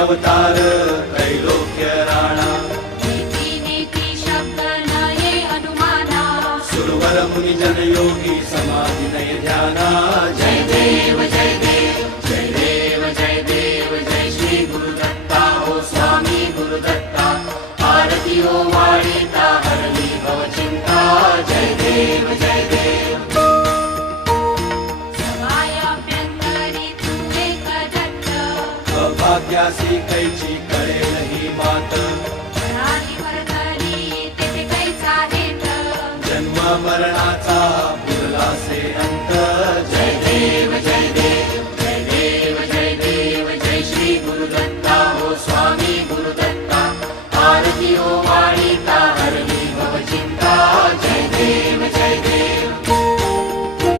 अवतार त्रैलोक्य राणा नीती नीती शब्द नये अनुमाना सुरवर मुनि जन योगी समाधि नय ध्याना जय देव जय देव जय देव जय देव जय श्री गुरुदत्ता हो स्वामी गुरुदत्ता आरती हो वाळीता हरली भव चिंता जय देव जय देव सवायाभ्यंतरी तू एक दत्त अभाग्यासी कैची कळेल ही मात प्राणी वर्तनी तेथे कैचा हेत जन्म मरणाचा पुरला से